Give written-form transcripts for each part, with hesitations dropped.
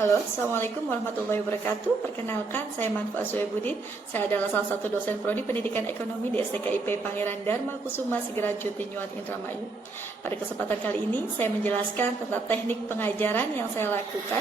Halo, Assalamualaikum warahmatullahi wabarakatuh. Perkenalkan, saya Manfa Suebudin. Saya adalah salah satu dosen Prodi Pendidikan Ekonomi di STKIP Pangeran Dharma Kusuma Sigeraju Tinyuat Indramayu. Pada kesempatan kali ini, saya menjelaskan tentang teknik pengajaran yang saya lakukan,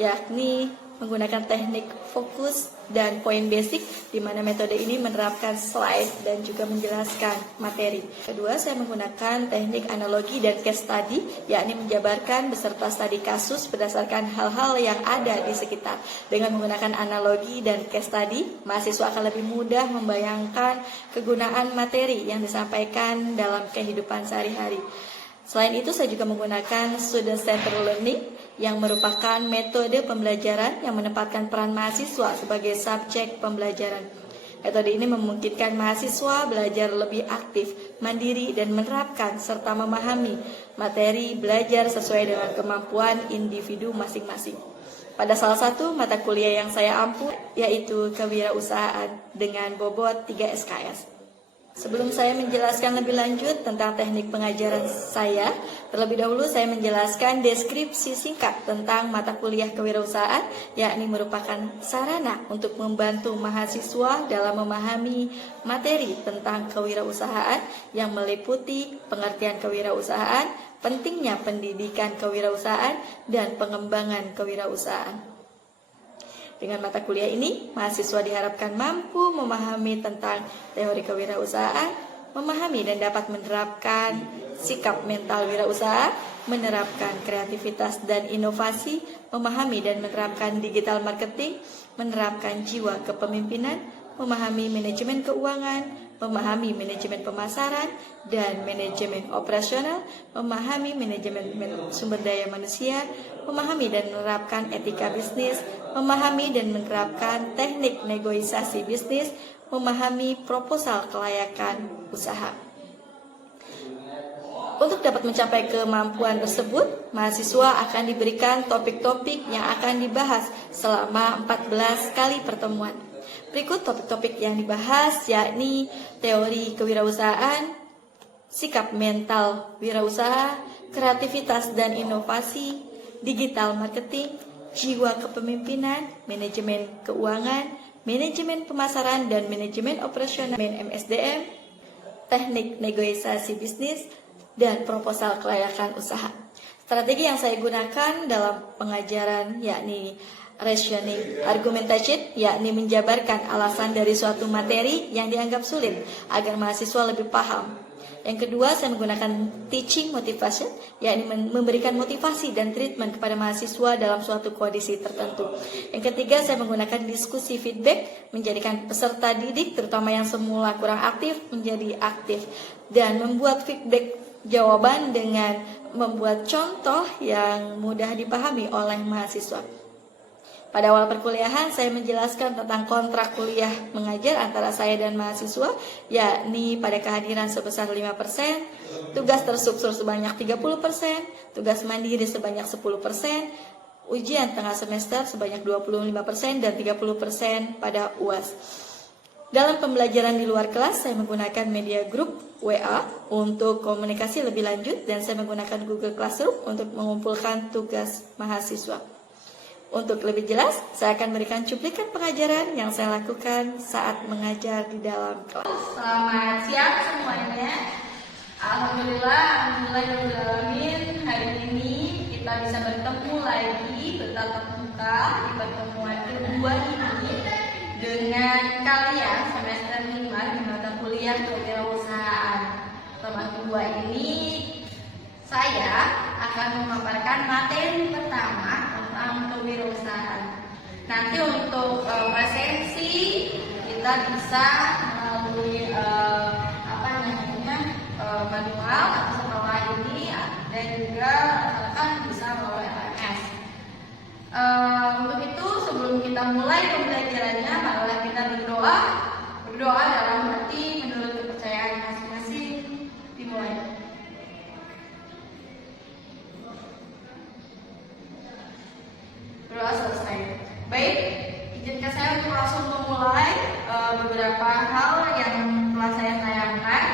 yakni menggunakan teknik fokus dan poin basic, di mana metode ini menerapkan slide dan juga menjelaskan materi. Kedua, saya menggunakan teknik analogi dan case study, yakni menjabarkan beserta studi kasus berdasarkan hal-hal yang ada di sekitar. Dengan menggunakan analogi dan case study, mahasiswa akan lebih mudah membayangkan kegunaan materi yang disampaikan dalam kehidupan sehari-hari. Selain itu, saya juga menggunakan student-centered learning yang merupakan metode pembelajaran yang menempatkan peran mahasiswa sebagai subjek pembelajaran. Metode ini memungkinkan mahasiswa belajar lebih aktif, mandiri, dan menerapkan serta memahami materi belajar sesuai dengan kemampuan individu masing-masing. Pada salah satu mata kuliah yang saya ampu, yaitu kewirausahaan dengan bobot 3 SKS. Sebelum saya menjelaskan lebih lanjut tentang teknik pengajaran saya, terlebih dahulu saya menjelaskan deskripsi singkat tentang mata kuliah kewirausahaan, yakni merupakan sarana untuk membantu mahasiswa dalam memahami materi tentang kewirausahaan yang meliputi pengertian kewirausahaan, pentingnya pendidikan kewirausahaan, dan pengembangan kewirausahaan. Dengan mata kuliah ini, mahasiswa diharapkan mampu memahami tentang teori kewirausahaan, memahami dan dapat menerapkan sikap mental wirausaha, menerapkan kreativitas dan inovasi, memahami dan menerapkan digital marketing, menerapkan jiwa kepemimpinan, memahami manajemen keuangan, memahami manajemen pemasaran dan manajemen operasional, memahami manajemen sumber daya manusia, memahami dan menerapkan etika bisnis, memahami dan menerapkan teknik negosiasi bisnis, memahami proposal kelayakan usaha. Untuk dapat mencapai kemampuan tersebut, mahasiswa akan diberikan topik-topik yang akan dibahas selama 14 kali pertemuan. Berikut topik-topik yang dibahas, yakni teori kewirausahaan, sikap mental wirausaha, kreativitas dan inovasi, digital marketing, jiwa kepemimpinan, manajemen keuangan, manajemen pemasaran dan manajemen operasional, MSDM, teknik negosiasi bisnis, dan proposal kelayakan usaha. Strategi yang saya gunakan dalam pengajaran yakni rationing argumentation, yakni menjabarkan alasan dari suatu materi yang dianggap sulit agar mahasiswa lebih paham. Yang kedua, saya menggunakan teaching motivation, yakni memberikan motivasi dan treatment kepada mahasiswa dalam suatu kondisi tertentu. Yang ketiga, saya menggunakan diskusi feedback, menjadikan peserta didik, terutama yang semula kurang aktif, menjadi aktif, dan membuat feedback jawaban dengan membuat contoh yang mudah dipahami oleh mahasiswa. Pada awal perkuliahan, saya menjelaskan tentang kontrak kuliah mengajar antara saya dan mahasiswa, yakni pada kehadiran sebesar 5%, tugas terstruktur sebanyak 30%, tugas mandiri sebanyak 10%, ujian tengah semester sebanyak 25% dan 30% pada UAS. Dalam pembelajaran di luar kelas, saya menggunakan media grup WA untuk komunikasi lebih lanjut, dan saya menggunakan Google Classroom untuk mengumpulkan tugas mahasiswa. Untuk lebih jelas, saya akan memberikan cuplikan pengajaran yang saya lakukan saat mengajar di dalam kelas. Selamat siang semuanya. Alhamdulillah, hari ini kita bisa bertemu lagi bertatap muka di pertemuan kedua ini dengan kalian semester 5 di mata kuliah kewirausahaan. Pertemuan kedua ini saya akan memaparkan materi pertama tentang kewirausahaan. Nanti untuk presensi kita bisa melalui manual atau setelah ini, dan juga kan bisa melalui LMS. Untuk itu, sebelum kita mulai pembelajarannya, marilah kita berdoa dalam hati menurut kepercayaan masing-masing. Dimulai. Berdoa selesai. Baik, izinkan saya untuk langsung memulai beberapa hal yang telah saya sayangkan,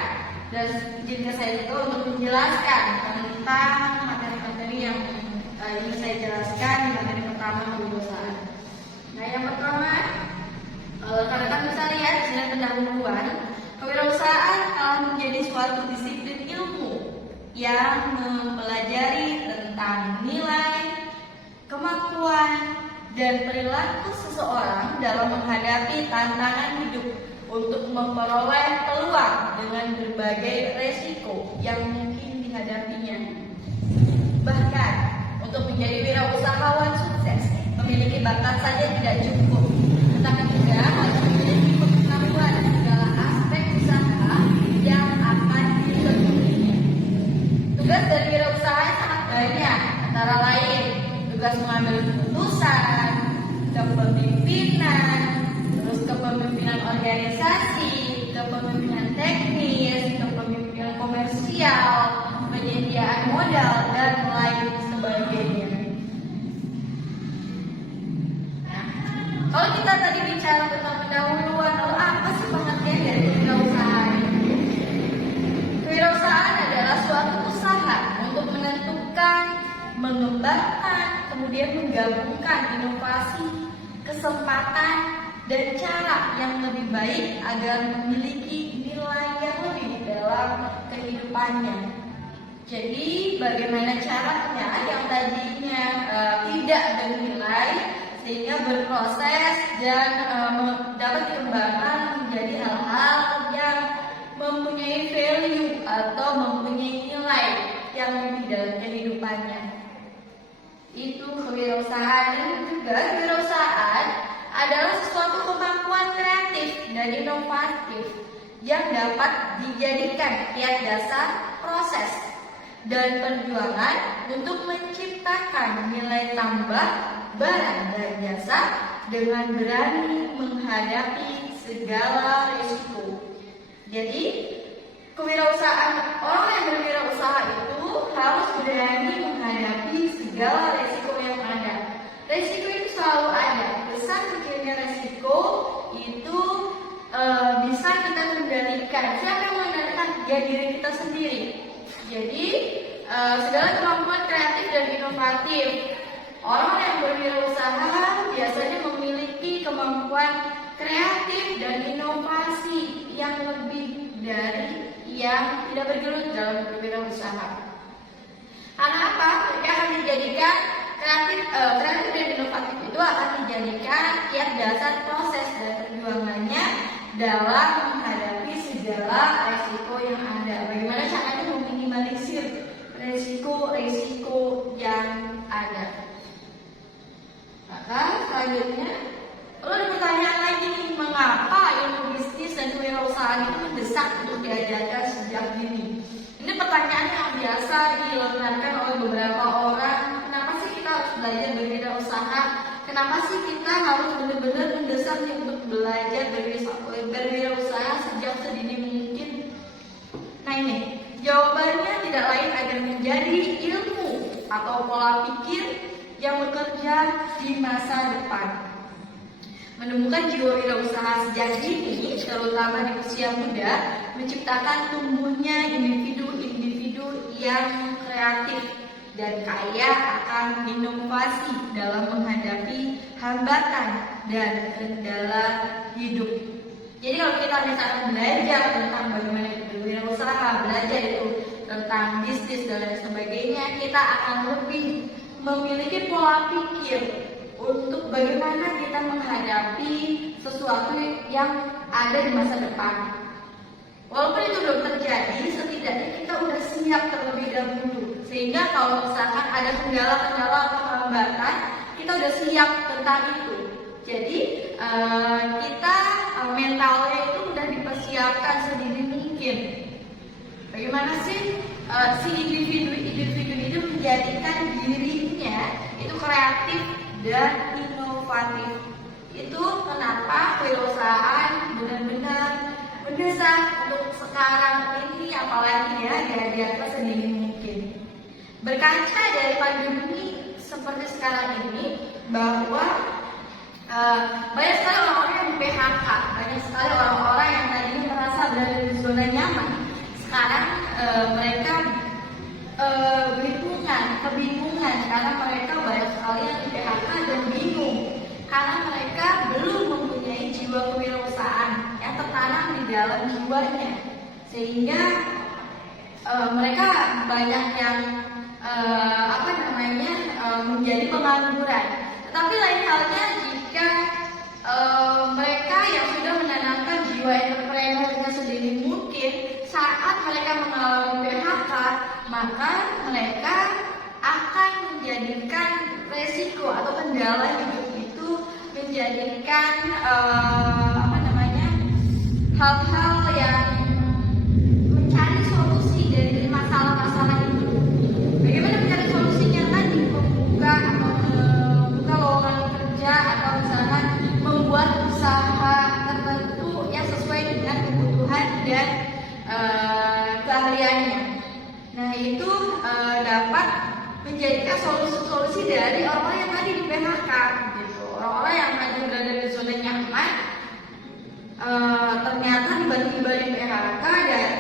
dan izinkan saya juga untuk menjelaskan tentang materi-materi yang ingin saya jelaskan di materi pertama. utama kewirausahaan. Nah, yang pertama, rekan-rekan bisa lihat di sini pendahuluan, kewirausahaan telah menjadi suatu disiplin ilmu yang mempelajari tentang nilai, kemampuan, dan perilaku seseorang dalam menghadapi tantangan hidup untuk memperoleh peluang dengan berbagai resiko yang mungkin dihadapinya. Bahkan, untuk menjadi wirausahawan sukses, memiliki bakat saja tidak cukup, tetapi juga harus memiliki pengetahuan segala aspek usaha yang akan ditekuninya. Tugas dari wirausaha sangat banyak, antara lain tugas mengambil keputusan, kepemimpinan, terus kepemimpinan organisasi, kepemimpinan teknis, kepemimpinan komersial, penyediaan modal, dan lain sebagainya. Nah, kalau kita tadi bicara tentang pendahuluan, lalu apa sih pengertian dari kewirausahaan? Kewirausahaan adalah suatu usaha untuk menentukan, mengembangkan, kemudian menggabungkan inovasi, kesempatan, dan cara yang lebih baik agar memiliki nilai yang lebih dalam kehidupannya. Jadi bagaimana caranya yang tadinya tidak bernilai sehingga berproses dan dapat dikembangkan menjadi hal-hal yang mempunyai value atau mempunyai nilai yang lebih dalam kehidupannya. Itu kewirausahaan. Dan juga kewirausahaan adalah sesuatu kemampuan kreatif dan inovatif yang dapat dijadikan kiat dasar proses dan perjuangan untuk menciptakan nilai tambah barang dan jasa dengan berani menghadapi segala risiko. Jadi kewirausahaan, orang yang berwirausaha itu harus berani menghadapi segala resiko yang ada. Resiko itu selalu ada. Besar kecilnya resiko itu bisa kita kendalikan. Siapa yang mengendalikan? Ya, diri kita sendiri. Jadi segala kemampuan kreatif dan inovatif. Orang yang berwirausaha biasanya memiliki kemampuan kreatif dan inovasi yang lebih dari yang tidak bergelut dalam berwirausaha. Karena apa? Mereka akan dijadikan kreatif dan inovatif itu akan dijadikan kiat dasar proses dan perjuangannya dalam menghadapi segala resiko yang ada. Bagaimana caranya meminimalisir resiko-resiko yang ada. Maka selanjutnya, lalu ada pertanyaan lagi nih, mengapa ilmu bisnis dan kewirausahaan itu mendesak untuk diajarkan sejak dini? Ini pertanyaan yang biasa dilontarkan oleh beberapa orang. Kenapa sih kita harus belajar berwirausaha? Kenapa sih kita harus benar-benar mendesak untuk belajar berwirausaha sejak sedini mungkin? Nah ini, jawabannya tidak lain agar menjadi ilmu atau pola pikir yang bekerja di masa depan. Menemukan jiwa wirausaha sejak dini, terutama di usia muda, menciptakan tumbuhnya individu-individu yang kreatif dan kaya akan inovasi dalam menghadapi hambatan dan kendala hidup. Jadi kalau kita misalkan belajar tentang bagaimana berwirausaha, belajar itu tentang bisnis dan lain sebagainya, kita akan lebih memiliki pola pikir untuk bagaimana kita menghadapi sesuatu yang ada di masa depan. Walaupun itu belum terjadi, setidaknya kita udah siap terlebih dahulu. Sehingga kalau misalkan ada kendala-kendala atau hambatan, kita udah siap tentang itu. Jadi kita mentalnya itu udah dipersiapkan sedini mungkin. Bagaimana sih si individu itu menjadikan dirinya itu kreatif dan inovatif. Itu kenapa kewirausahaan benar-benar mendesak untuk sekarang ini, apalagi ya diajarkan sedini mungkin. Berkaca dari pandemi seperti sekarang ini, bahwa banyak sekali orang-orang yang PHK, banyak sekali orang-orang yang tadinya merasa berada di zona nyaman, sekarang mereka kebingungan karena mereka banyak sekali yang di PHK dan karena mereka belum mempunyai jiwa kewirausahaan yang tertanam di dalam jiwanya, sehingga mereka banyak yang menjadi pengangguran. Tetapi lain halnya jika mereka yang sudah menanamkan jiwa entrepreneurnya sendiri, mungkin saat mereka mengalami PHK, maka mereka akan menjadikan resiko atau kendala hidup itu menjadikan hal-hal yang mencari solusi dari masalah-masalah itu. Bagaimana mencari solusinya tadi? Membuka lowongan kerja atau misalkan membuat usaha tertentu yang sesuai dengan kebutuhan dan keahliannya. Nah, itu dapat menjadikan solusi-solusi dari orang-orang yang tadi di PHK gitu. Orang-orang yang tadi berada di zona nyaman ternyata tiba-tiba di PHK dan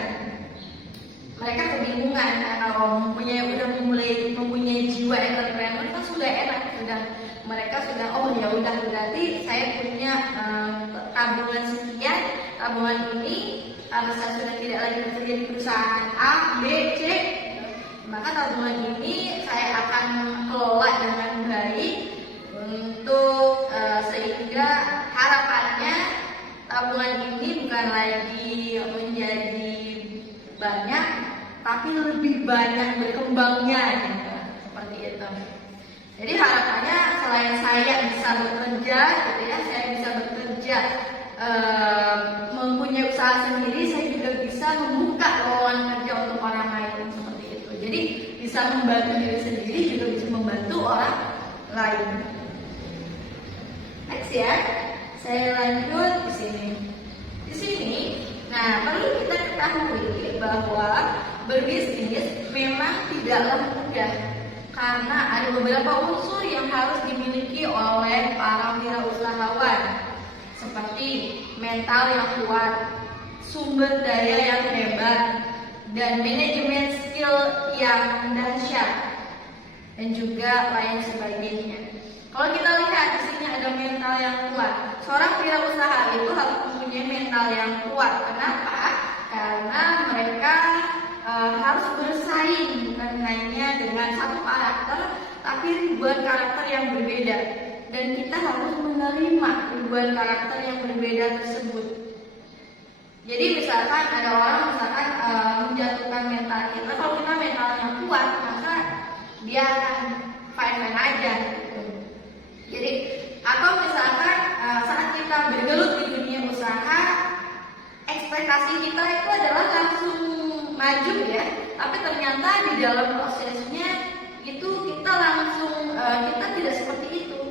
mereka kebingungan. Kalau mempunyai jiwa entrepreneur kan sudah enak, mereka sudah berarti saya punya tabungan sekian, tabungan ini karena saya sudah tidak lagi bekerja di perusahaan A, B, C, maka tabungan ini saya akan kelola dengan baik untuk sehingga harapannya tabungan ini bukan lagi menjadi banyak, tapi lebih banyak berkembangnya gitu. Seperti itu. Jadi harapannya selain saya bisa bekerja, gitu ya, saya bisa bekerja mempunyai usaha sendiri, saya juga bisa membuka lowongan kerja untuk orang lain seperti itu. Jadi bisa membantu diri sendiri, juga bisa membantu orang lain. Next ya, saya lanjut di sini. Di sini, nah perlu kita ketahui bahwa berbisnis memang tidaklah mudah karena ada beberapa unsur yang harus dimiliki oleh para wirausahawan, seperti mental yang kuat, sumber daya yang hebat, dan manajemen skill yang dahsyat, dan juga lain sebagainya. Kalau kita lihat di sini ada mental yang kuat. Seorang wirausaha itu harus mempunyai mental yang kuat. Kenapa? Karena mereka harus bersaing bukan hanya dengan satu karakter, tapi ribuan karakter yang berbeda. Dan kita harus menerima ribuan karakter yang berbeda tersebut. Jadi misalkan ada orang menjatuhkan mental kita, kalau kita mental yang kuat, maka dia akan fine-fine aja gitu. Jadi atau misalkan saat kita bergelut di dunia usaha, ekspektasi kita itu adalah langsung maju ya, tapi ternyata di dalam prosesnya itu kita tidak seperti itu,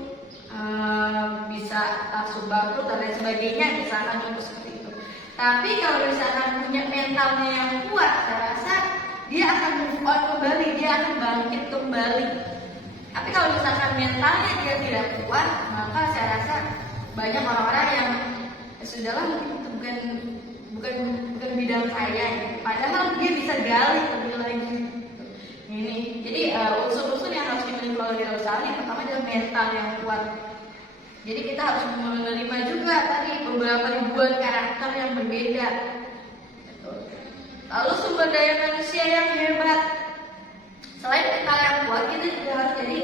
bisa langsung bangkrut dan lain sebagainya, misalkan contoh seperti itu. Tapi kalau misalkan punya mentalnya yang kuat, saya rasa dia akan move on kembali, dia akan bangkit kembali. Tapi kalau misalkan mentalnya dia tidak kuat, maka saya rasa banyak orang-orang yang sudahlah mungkin bukan bidang saya, padahal dia bisa gali lebih lagi. Ini jadi unsur-unsur yang harus dimiliki oleh wirausaha yang pertama adalah mental yang kuat. Jadi kita harus menerima juga tadi beberapa ribuan karakter yang berbeda. Lalu sumber daya manusia yang hebat. Selain mental yang kuat, kita juga harus jadi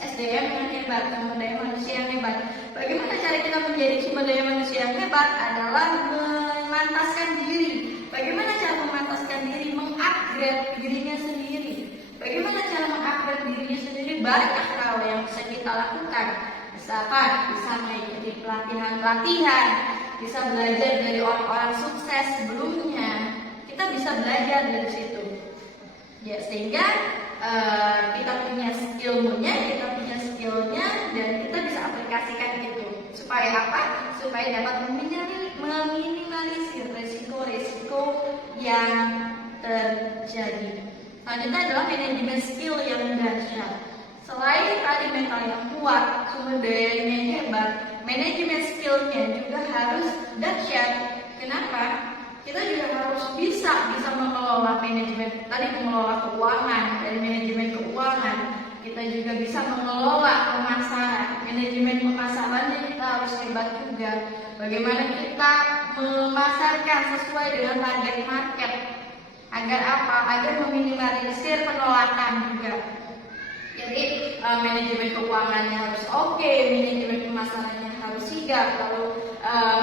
SDM yang hebat, sumber daya manusia yang hebat. Bagaimana cara kita menjadi sumber daya manusia yang hebat? Adalah memantaskan diri. Bagaimana cara memantaskan diri? Mengupgrade dirinya sendiri. Bagaimana cara mengupgrade dirinya sendiri? Banyak hal yang bisa kita lakukan. Misalkan bisa mengikuti pelatihan-pelatihan, bisa belajar dari orang-orang sukses sebelumnya. Kita bisa belajar dari situ. Ya, sehingga kita punya skillnya, dan kita bisa aplikasikan itu. Supaya apa? Supaya dapat meminimalisir resiko-resiko yang terjadi. Selanjutnya adalah manajemen skill yang dahsyat. Selain tadi mental yang kuat, sumber dayanya yang hebat, manajemen skillnya juga harus dahsyat. Kenapa? Kita juga harus bisa mengelola manajemen, tadi mengelola keuangan, dari manajemen keuangan. Kita juga bisa mengelola pemasaran, manajemen pemasarannya hebat juga. Bagaimana kita memasarkan sesuai dengan target market. Agar apa? Agar meminimalisir penolakan juga. Jadi manajemen keuangannya harus oke, manajemen pemasarannya harus sigap, lalu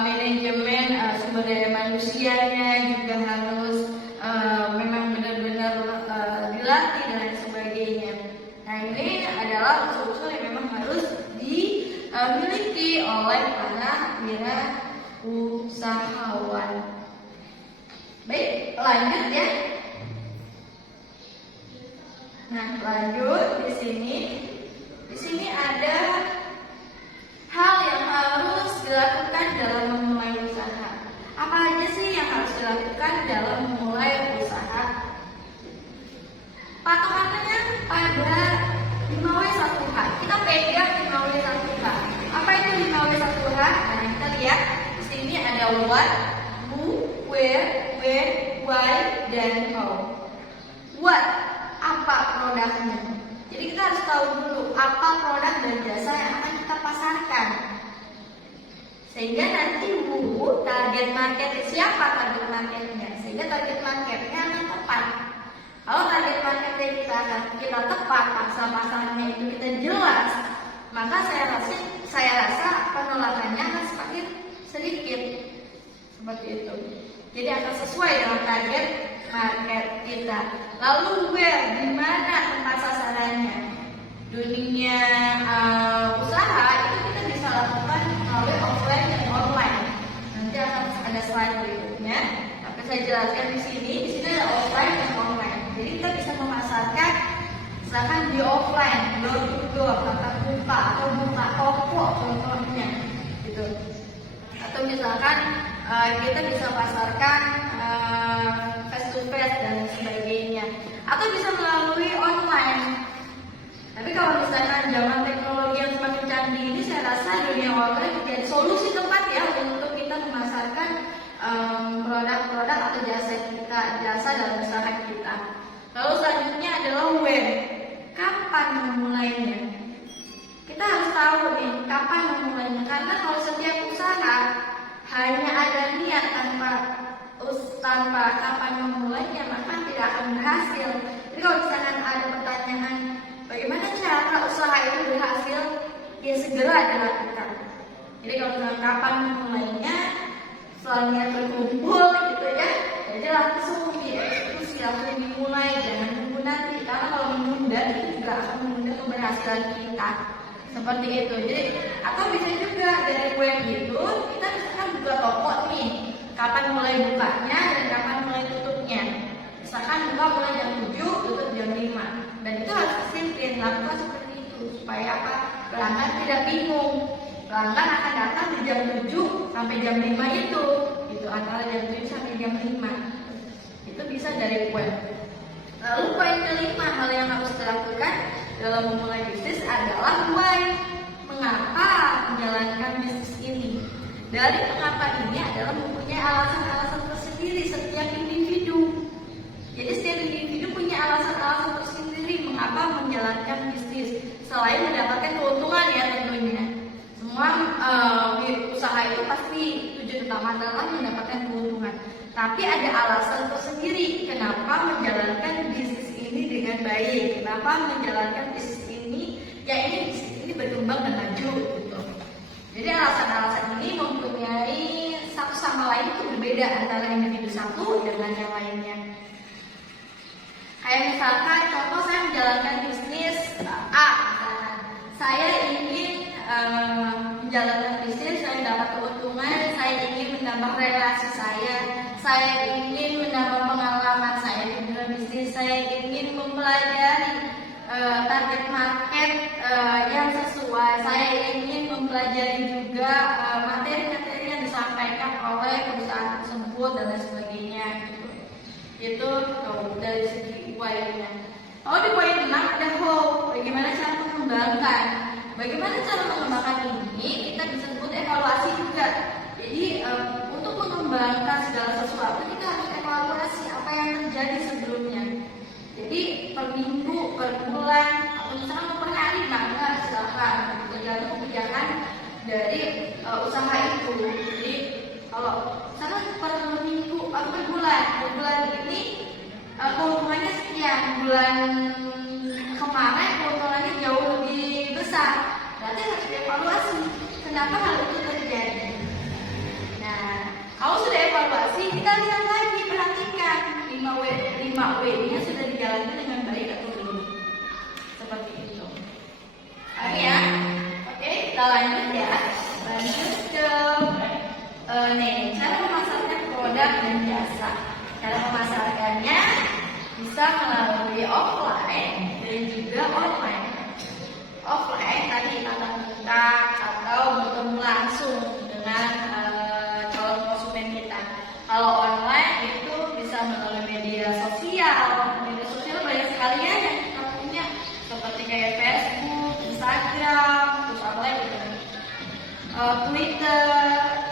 manajemen sumber daya manusianya juga harus memang benar-benar dilatih dan lain sebagainya. Nah, ini adalah unsur-unsur yang memang harus dimiliki oleh para wirausahawan. Baik, lanjut ya. Nah, lanjut di sini ada hal yang harus dilakukan dalam memulai usaha. Apa aja sih yang harus dilakukan dalam memulai usaha? Patokannya pada 5W1H. Kita pegang 5W1H. Apa itu 5W1H? Nah, kita lihat di sini ada what, who, where, when, why, dan how. What? Apa produknya? Jadi kita harus tahu dulu apa produk dan jasa yang akan kita pasarkan. Sehingga nanti target market siapa target marketnya? Sehingga target marketnya akan tepat. Kalau target marketnya kita tepat, pasarnya itu kita jelas, maka saya rasa penolakannya akan semakin sedikit. Seperti itu. Jadi akan sesuai dengan target market kita. Lalu di mana tempat sasarannya? Dunia usaha itu kita bisa lakukan melalui offline dan online. Nanti akan ada slide berikutnya. Tapi saya jelaskan di sini ada offline dan online. Jadi kita bisa memasarkan misalkan di offline, door to door, tatap muka atau buka toko contohnya, gitu. Atau misalkan kita bisa pasarkan face to face dan sebagainya, atau bisa melalui online. Tapi kalau misalkan zaman teknologi yang semakin canggih ini, saya rasa dunia online menjadi solusi tepat ya untuk kita memasarkan produk-produk atau jasa dalam usaha kita. Lalu selanjutnya adalah when, kapan memulainya. Kita harus tahu nih kapan memulainya, karena kalau setiap usaha hanya ada niat tanpa kapan memulainya, maka tidak akan berhasil. Jadi kalau misalkan ada pertanyaan bagaimana cara usaha itu berhasil, ya segera dilakukan. Jadi kalau misalkan kapan memulainya, setelahnya berkumpul gitu ya, jadi langsung dieksekusi, langsung dimulai, jangan tunggu nanti. Karena kalau menunda itu juga akan menunda keberhasilan kita. Seperti itu. Jadi atau bisa juga dari web itu kita misalkan buka toko nih, kapan mulai bukanya dan kapan mulai tutupnya. Misalkan buka mulai jam 7, tutup jam 5. Dan itu harus disiplin, lakukan seperti itu supaya apa? Pelanggan tidak bingung. Pelanggan akan datang di jam 7 sampai jam 5 itu, antara jam 7 sampai jam 5. Itu bisa dari web. Lalu poin kelima, hal yang harus dilakukan dalam memulai bisnis adalah why. Mengapa menjalankan bisnis ini? Dari mengapa ini adalah mempunyai alasan-alasan tersendiri setiap individu. Jadi setiap individu punya alasan-alasan tersendiri mengapa menjalankan bisnis. Selain mendapatkan keuntungan ya tentunya. Semua usaha itu pasti tujuan utama adalah mendapatkan keuntungan. Tapi ada alasan tersendiri kenapa menjalankan bisnis ini dengan baik. Kenapa menjalankan bisnis ini, ya bisnis ini berkembang dan maju gitu. Jadi alasan-alasan ini mempunyai satu sama lain itu berbeda antara individu satu dengan yang lainnya. Kayak misalkan contoh saya menjalankan bisnis A, saya ingin menjalankan bisnis, saya dapat keuntungan, saya ingin menambah relasi saya ingin menambah pengalaman saya di dalam bisnis, saya ingin mempelajari target market yang sesuai, saya ingin mempelajari juga materi-materi yang disampaikan oleh perusahaan tersebut dan lain sebagainya gitu. Itu dari segi why-nya. Oh, di poin 6 ada how, bagaimana cara mengembangkan. Bagaimana cara mengembangkan ini kita bisa sebut evaluasi juga. Jadi untuk mengembangkan segala sesuatu kita harus evaluasi apa yang terjadi sebelumnya. Jadi per minggu, per bulan, atau misalnya per hari, maka silakan tergantung kebijakan dari usaha bulan kemarin keuntungannya jauh lebih besar. Berarti harus dievaluasi kenapa hal itu terjadi. Nah, kalau sudah evaluasi, kita lihat lagi, perhatikan 5W-nya sudah dijalankan dengan baik atau belum. Seperti itu. Oke ya. Oke, kita lanjut ya. Lanjut ke cara memasarkan produk dan jasa. Cara memasarkannya bisa melalui offline dan juga online. Offline tadi tatap muka atau bertemu langsung dengan calon konsumen kita. Kalau online itu bisa melalui media sosial. Media sosial banyak sekali ya yang kita punya, seperti kayak Facebook, Instagram, terus apa lagi gitu, Twitter,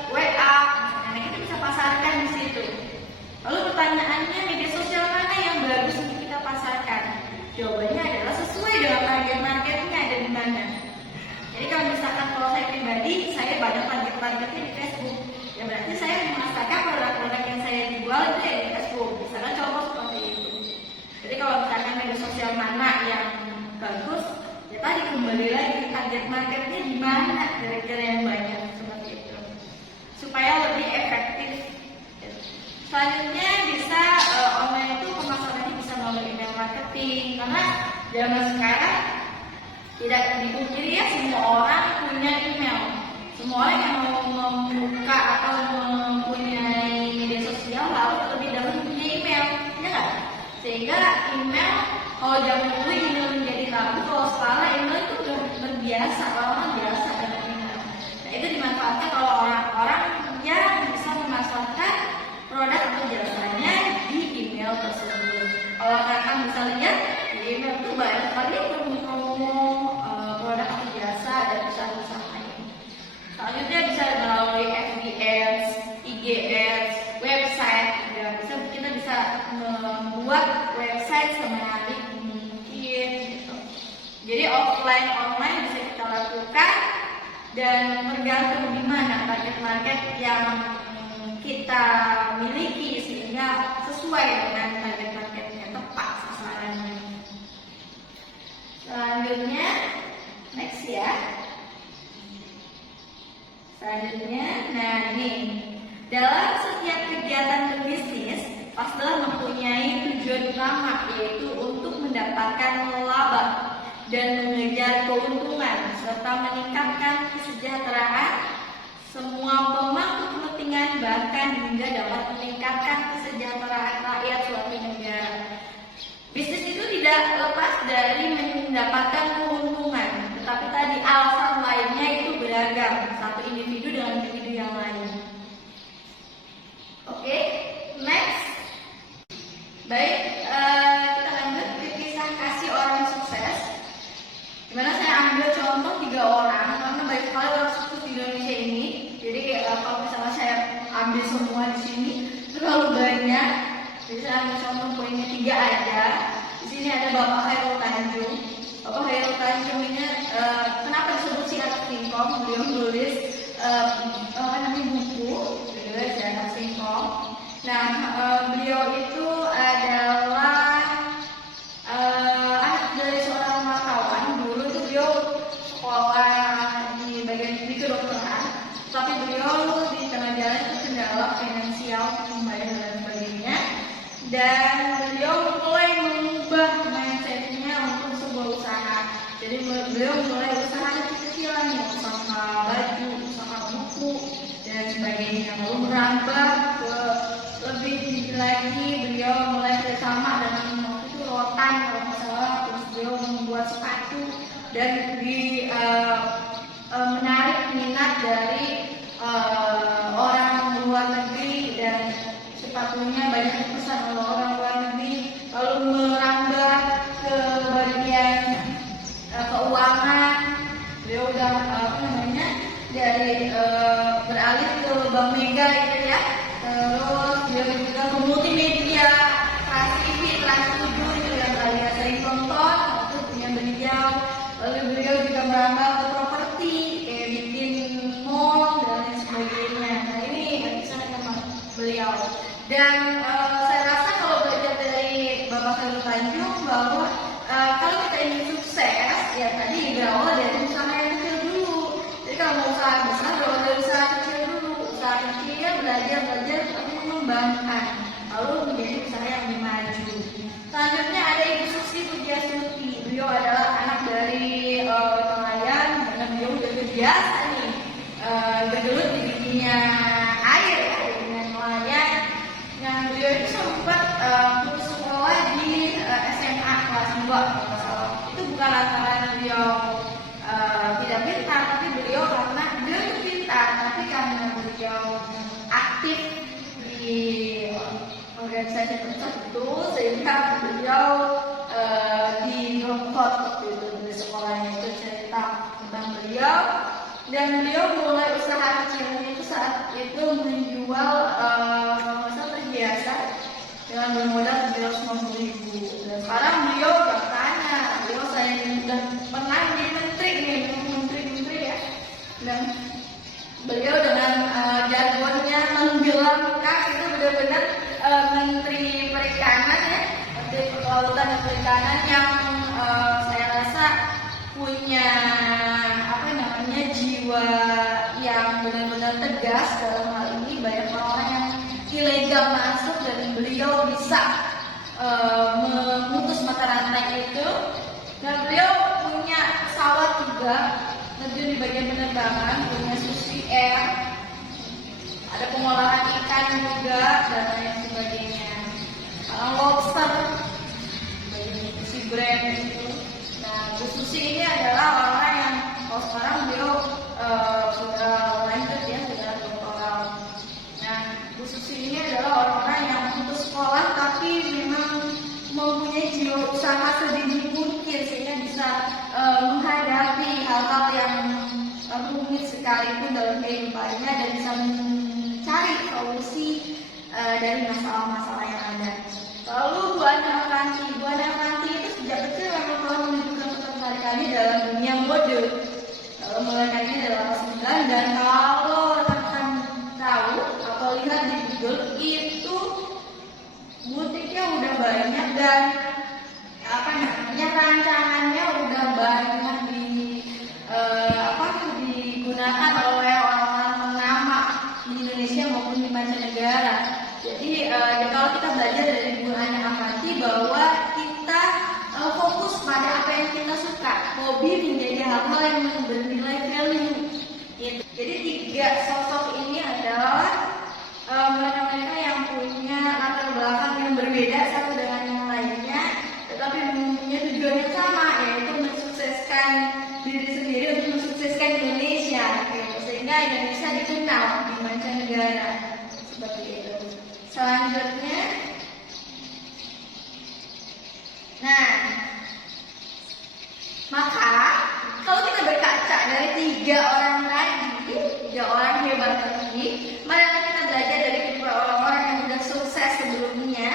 WA. Nah, kita bisa pasarkan di situ. Lalu pertanyaannya, media sosial mana yang bagus untuk kita pasarkan? Jawabannya adalah sesuai dengan target marketnya ada di mana. Jadi kalau misalkan kalau saya pribadi, saya banyak targetnya di Facebook. Ya berarti saya memasarkan produk-produk yang saya jual itu ya di Facebook. Misalkan contoh seperti itu. Jadi kalau misalkan media sosial mana yang bagus, ya tadi kembali lagi target marketnya di mana kira-kira yang banyak seperti itu. Supaya lebih efektif. Selanjutnya bisa online itu pemasarannya bisa melalui email marketing, karena zaman sekarang tidak dipungkiri ya, semua orang punya email. Semua orang yang mau membuka atau mempunyai media sosial harus terlebih dahulu punya email, ya nggak? Sehingga email, kalau zaman dulu email menjadi tabu, kalau sekarang email itu udah berbiasa, orang biasa dengan email. Nah itu dimanfaatkan kalau orang-orang yang bisa memasarkan produk atau jasanya di email tersebut. Kalau kakak bisa lihat di email itu banyak sekali promo produk atau jasa dan usaha-usaha lain. Selanjutnya bisa melalui FB Ads, IG Ads, website. Ya, kita bisa membuat website semenarik mungkin. Gitu. Jadi offline online bisa kita lakukan dan tergantung di mana target market yang kita miliki sehingga sesuai dengan target marketnya, tepat sasarannya. Selanjutnya, next ya. Selanjutnya, nah ini dalam setiap kegiatan berbisnis pastilah mempunyai tujuan utama, yaitu untuk mendapatkan laba dan mengejar keuntungan serta meningkatkan kesejahteraan semua pemangku kepentingan, bahkan hingga dapat meningkatkan kesejahteraan rakyat suatu negara. Bisnis itu tidak lepas dari mendapatkan keuntungan, tetapi tadi alasan lainnya itu beragam, satu individu dengan individu yang lain. Oke, next. Baik, kita lanjut ke kisah kasih orang sukses. Dimana saya ambil contoh 3 orang, karena banyak sekali orang sukses di Indonesia ini. Jadi kalau misalnya saya ambil semua di sini terlalu banyak. Jadi saya ambil contoh poinnya 3 aja. Di sini ada Bapak Khairul Tanjung. Bapak Khairul Tanjung ini kenapa disebut si anak singkong? Beliau menulis buku, judulnya si anak singkong. Nah, beliau itu adalah anak dari seorang wartawan. Dulu itu beliau sekolah di bagian kedokteran, tapi beliau di tengah jalan itu kendala finansial, membayar dan sebagainya, dan beliau mulai mengubah mindsetnya untuk sebuah usaha. Jadi beliau mulai usaha kecil-kecilan, usaha baju, usaha buku dan sebagainya. Lalu merambah ke lebih tinggi lagi, beliau mulai bersama dengan waktu itu Rotan kalau nggak salah, terus beliau membuat sepatu dan menarik minat dari orang luar negeri, dan sepatunya banyak dipesan oleh orang luar negeri. Lalu merambah ke bagian keuangan, beliau udah dari beralih ke Bank Mega gitu ya. Terus beliau juga ke multimedia, Trans TV, Trans 7 itu yang kalian sering tonton, itu punya beliau. Lalu beliau juga merambah ke properti, kayak bikin mall dan lain sebagainya. Nah ini sangat memang beliau. Dan saya rasa kalau belajar dari Bapak Khairul Tanjung bahwa biasa nih bergelut di dunia air ya, di dunia nelayan. Nah, beliau itu sempat putus sekolah di SMA kelas 2 kalau nggak salah. Itu bukan lantaran beliau tidak pintar, tapi beliau karena beliau itu pintar, tapi karena beliau aktif di organisasi tertentu sehingga beliau di drop waktu itu di sekolahnya. Itu cerita tentang beliau. Dan beliau mulai usaha kecilnya itu saat itu menjual perhiasan dengan bermodal 750.000. Dan sekarang beliau udah kaya, beliau saya udah pernah jadi menteri ya. Dan beliau dengan jargonnya menggelakan itu benar-benar menteri perikanan ya, menteri kelautan dan perikanan yang saya rasa punya jiwa yang benar-benar tegas dalam hal ini. Banyak orang yang ilegal masuk dan beliau bisa memutus mata rantai itu. Dan beliau punya pesawat juga, terjun di bagian penerbangan, punya Susi Air, ada pengolahan ikan juga dan lain sebagainya. Lobster, si brand itu. Nah, Bu Susi ini adalah orang yang sekarang beliau sudah lanjut ya, sudah doktoral. Nah, Bu Susi ini adalah orang-orang yang putus sekolah tapi memang mempunyai jiwa usaha sedini mungkin sehingga bisa menghadapi hal-hal yang rumit sekalipun dalam kehidupannya dan bisa mencari solusi dari masalah-masalah yang ada. Lalu Bu Avanti itu sejak kecil memang telah menunjukkan ketertarikannya dalam dunia mode. Mulai karirnya dalam kelas 9, dan kalau rekan tahu atau lihat di Google itu butiknya udah banyak dan rancangannya udah banyak digunakan oleh orang-orang ternama di Indonesia maupun di mancanegara. Jadi kalau kita belajar dari Bu Avanti bahwa kita fokus pada apa yang kita suka, hobi menjadi hal-hal yang bernilai value. Jadi tiga sosok ini adalah mereka-mereka yang punya latar belakang yang berbeda satu dengan yang lainnya, tetapi mempunyai tujuan yang sama, yaitu mensukseskan diri sendiri untuk mensukseskan Indonesia, sehingga Indonesia dikenal di mancanegara seperti itu. Selanjutnya, nah, maka kalau kita berkaca dari tiga orang hebat tadi, marilah kita belajar dari kedua orang-orang yang sudah sukses sebelumnya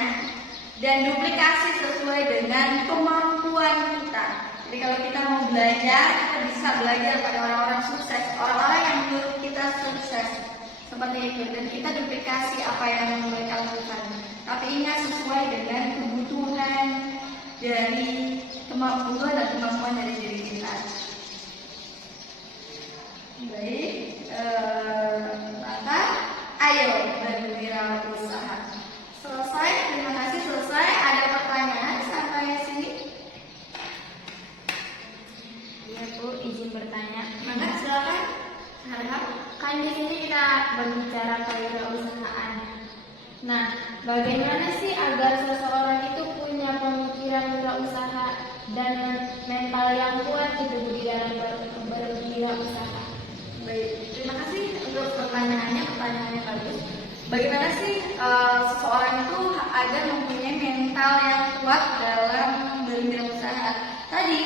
dan duplikasi sesuai dengan kemampuan kita. Jadi kalau kita mau belajar, kita bisa belajar pada orang-orang sukses, orang-orang yang menurut kita sukses seperti itu, dan kita duplikasi apa yang mereka lakukan. Tapi ingat, sesuai dengan kebutuhan dari kemampuan dan kemampuan dari diri kita. Baik, maka ayo berwirausaha. Selesai, terima kasih, selesai. Ada pertanyaan sampai sini? Iya Bu, izin bertanya. Maka silakan. Harap kan di sini kita berbicara kewirausahaan. Nah, bagaimana sih agar seseorang itu punya pemikiran wirausaha dan mental yang kuat itu di dalam berwirausaha? Baik, terima kasih untuk pertanyaannya bagus. Bagaimana sih seseorang itu agar mempunyai mental yang kuat dalam berwirausaha? Tadi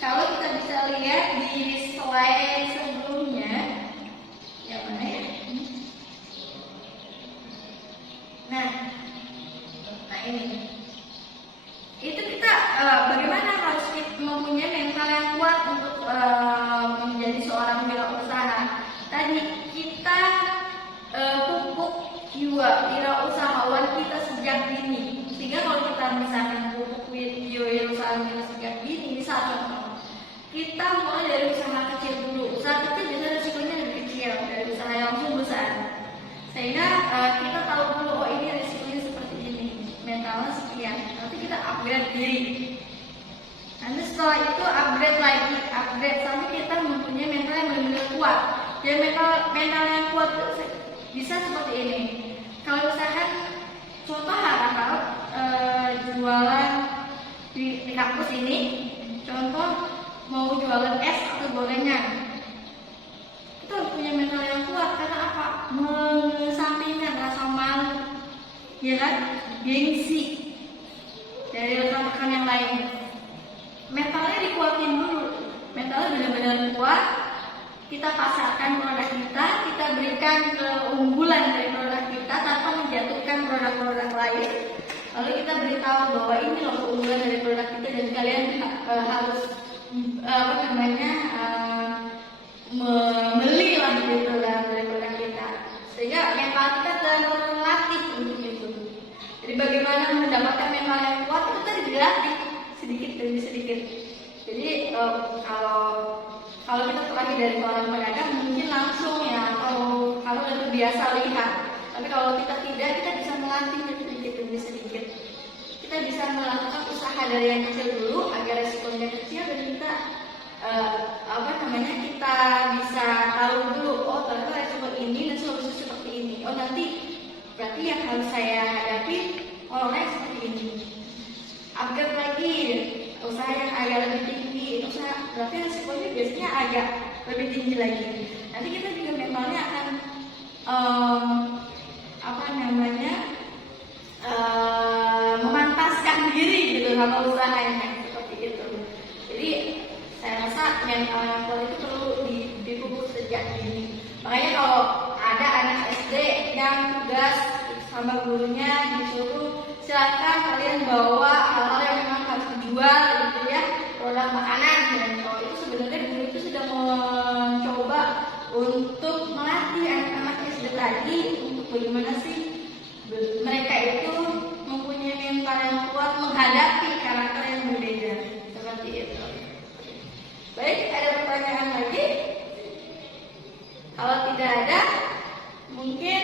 kalau kita bisa lihat di slide sebelumnya, yang mana ya? Nah ini. Itu kita bagaimana harus mempunyai mental yang kuat untuk menjadi seorang wirausaha. Tadi kita pupuk jiwa wirausahawan kita sejak dini. Sehingga kalau kita misalkan pupuk jiwa wirausahawan kita sejak dini, misal contoh, kita mulai dari usaha kecil dulu. Usaha kecil bisa risikonya lebih kecil dari usaha yang langsung besar. Sehingga kita tahu dulu, oh ini risikonya seperti ini, mentalnya sekian. Nanti kita upgrade diri. Nanti setelah itu upgrade sampai kita mempunyai mental yang benar-benar kuat. dan mental yang kuat tuh bisa seperti ini. Kalau misalkan contoh hal jualan di kampus ini, contoh mau jualan es atau gorengan, itu harus punya mental yang kuat. Karena apa? Mengesampingkan rasa malu, ya kan, gengsi dari rekan-rekan yang lain. Mentalnya dikuatin dulu, mentalnya benar-benar kuat. Kita pasarkan produk kita berikan keunggulan dari produk kita tanpa menjatuhkan produk-produk lain. Lalu kita beritahu bahwa ini loh keunggulan dari produk kita dan kalian harus membeli lah gitu dari produk kita, sehingga mental kita terlatih untuk itu. Jadi bagaimana mendapatkan mental yang kuat itu tadi dilatih sedikit demi sedikit. Jadi kalau kita terlatih dari orang pedagang mungkin langsung ya, atau kalau udah terbiasa lihat. Tapi kalau kita tidak, kita bisa melatih sedikit demi sedikit. Kita bisa melakukan usaha dari yang kecil dulu agar resikonya kecil, dan kita kita bisa tahu dulu, oh ternyata resiko ini dan solusi seperti ini. Oh nanti berarti yang harus saya hadapi orangnya seperti ini. Upgrade lagi usaha yang agak lebih tinggi, usaha berarti resikonya biasanya agak lebih tinggi lagi. Nanti kita juga mentalnya akan memantaskan diri gitu sama usahanya seperti itu. Jadi saya rasa mental yang kuat itu perlu dipupuk sejak dini. Makanya kalau ada anak SD yang tugas sama gurunya disuruh silakan kalian bawa hal-hal yang memang harus dijual gitu ya, produk makanan, dan kalau itu sebenarnya guru itu sudah mencoba untuk melatih anak-anak SD tadi untuk bagaimana sih mereka itu mempunyai mental yang kuat menghadapi karakter yang berbeda seperti itu. Baik, ada pertanyaan lagi? Kalau tidak ada, mungkin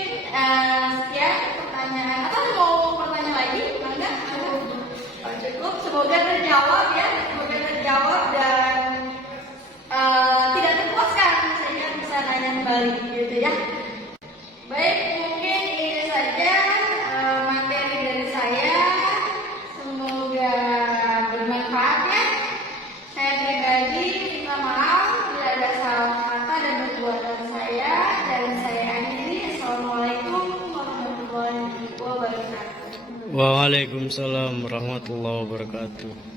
sekian pertanyaan. Atau mau pertanyaan lagi? Mangga? Cukup. Semoga terjawab ya. Semoga terjawab dan tidak terpuaskan sehingga bisa nanya kembali gitu ya. Baik, mungkin ini saja materi dari saya. Semoga bermanfaat ya. Saya pribadi minta maaf bila ada salah kata dan perbuatan saya, dan saya akhiri. Assalamualaikum warahmatullahi wabarakatuh. Waalaikumsalam warahmatullahi wabarakatuh.